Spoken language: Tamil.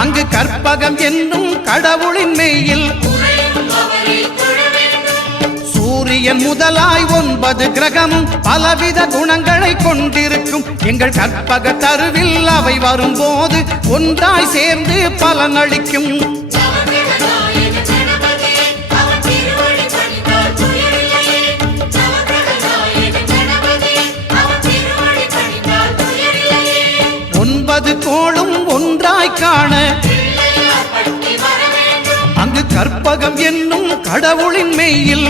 அங்கு கற்பகம் என்னும் கடவுளின் மெய்யில் சூரியன் முதலாய் 9 கிரகமும் பலவித குணங்களை கொண்டிருக்கும் எங்கள் கற்பக தருவில் அவை வரும்போது ஒன்றாய் சேர்ந்து பலனளிக்கும். கோளும் ஒன்றாய் காண அங்கு கற்பகம் என்னும் கடவுளின் மெய்யில்